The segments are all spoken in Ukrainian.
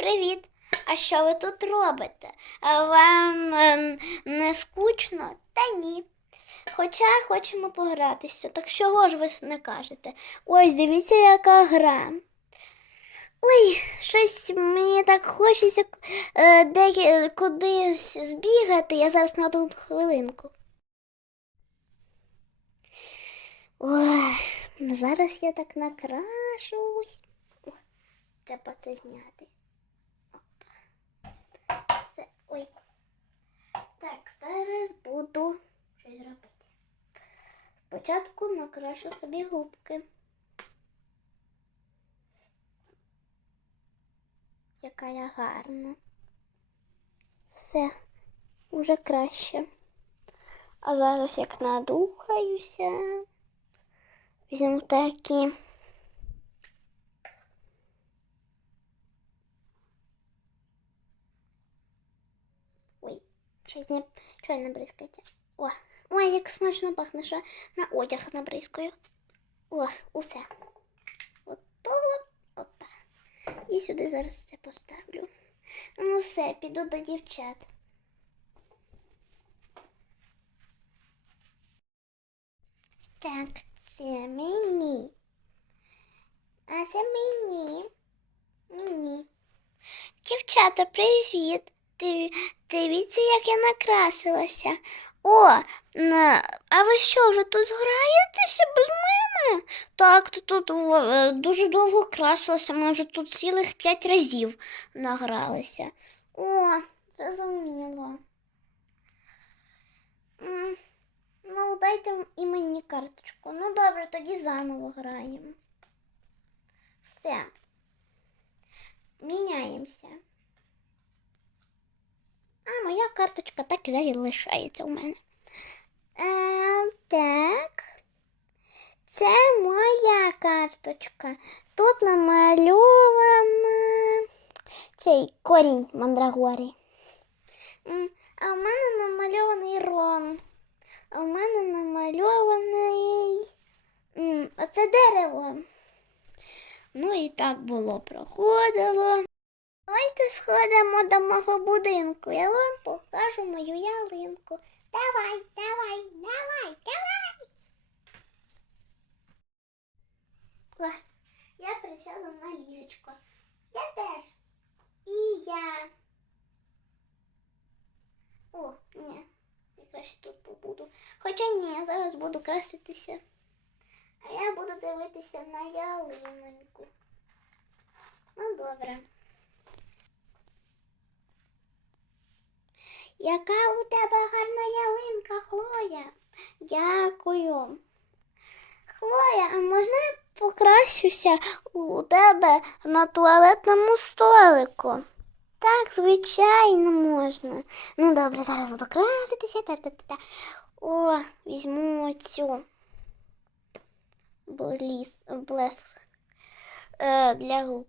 Привіт! А що ви тут робите? Вам е, не скучно? Та ні. Хоча хочемо погратися, так чого ж ви не кажете? Ось дивіться, яка гра. Ой, щось мені так хочеться е, де, кудись збігати. Я зараз на одну хвилинку. Ой, зараз я так накрашусь. О, треба це зняти. Опа. Все. Ой. Так, зараз буду щось робити. Спочатку накрашу собі губки. Яка я гарна. Все, уже краще. А зараз як надухаюся, візьму такі. Ой, щось не, що не бризкається. О, ой, як смачно пахне, що на одяг набризкаю. О, усе. Готово. Опа. І сюди зараз це поставлю. Ну все, піду до дівчат. Так, це мені. А це мені. Мені. Дівчата, привіт. Дивіться, як я накрасилася. О, а ви що, вже тут граєтеся без мене? Так, то тут е, дуже довго красилася, ми вже тут цілих п'ять разів награлися. О, зрозуміло. Ну, дайте і мені карточку. Ну, добре, тоді заново граємо. Все. Міняємося. Карточка так і залишається у мене. Е, так. Це моя карточка. Тут намальована цей корінь мандрагори. М, А в мене намальований ром. А в мене намальований оце дерево. Ну і так було проходило. Давайте сходимо до мого будинку. Я вам покажу мою ялинку. Давай, давай, давай, давай. Я присяду на ліжечко. Я теж. І я. О, ні. Я краще тут побуду. Хоча ні, я зараз буду краситися. А я буду дивитися на ялиноньку. Ну, добре. Яка у тебе гарна ялинка, Хлоя? Дякую. Хлоя, а можна я покращуся у тебе на туалетному столику? Так, звичайно, можна. Ну, добре, зараз буду краситися. Та-та-та. О, візьму цю бліс, блеск е, для губ.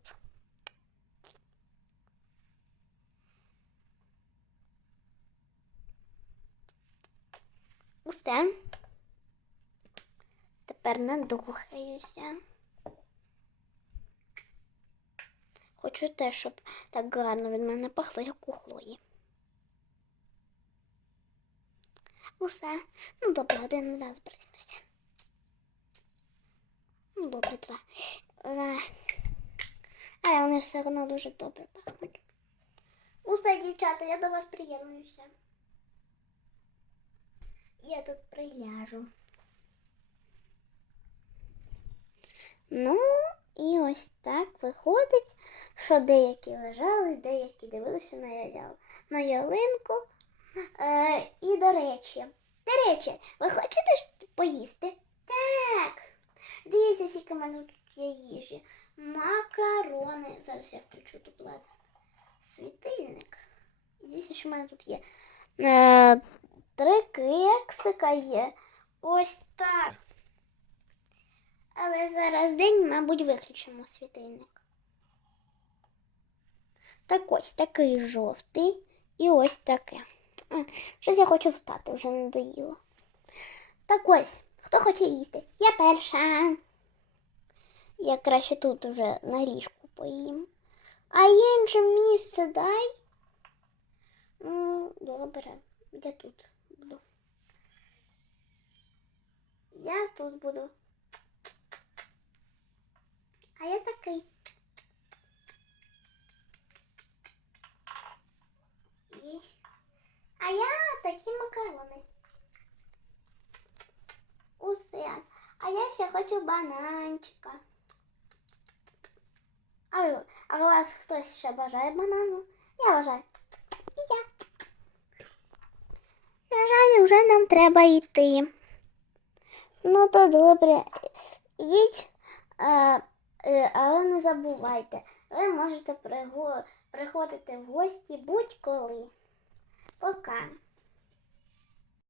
Усе. Тепер надухаюся. Хочу теж, щоб так гарно від мене пахло, як у Хлої. Усе. Ну, добре, один раз бризнуся. Ну, добре, два. Але вони все одно дуже добре пахнуть. Усе, дівчата, я до вас приєднуюся. Я тут приляжу. Ну, і ось так виходить, що деякі лежали, деякі дивилися на, я... на ялинку. Е, і до речі, до речі, ви хочете поїсти? Так. Дивіться, скільки мене тут є їжі. Макарони. Зараз я включу тут ладно. Світильник. Дивіться, що в мене тут є. Е, три кексика є. Ось так. Але зараз день, мабуть, виключимо світильник. Так ось такий жовтий і ось таке. Щось я хочу встати, вже надоїло. Так ось, хто хоче їсти? Я перша. Я краще тут уже на ліжку поїм. А інше місце дай. Ну, добре. Я тут буду. Я тут буду. А я такий. І... А я такі макарони. Усе. А я ще хочу бананчика. А, ви- а у вас хтось ще бажає банану? Я бажаю. На жаль, вже нам треба йти. Ну, то добре. Їдь, е, але не забувайте, ви можете приходити в гості будь-коли. Пока.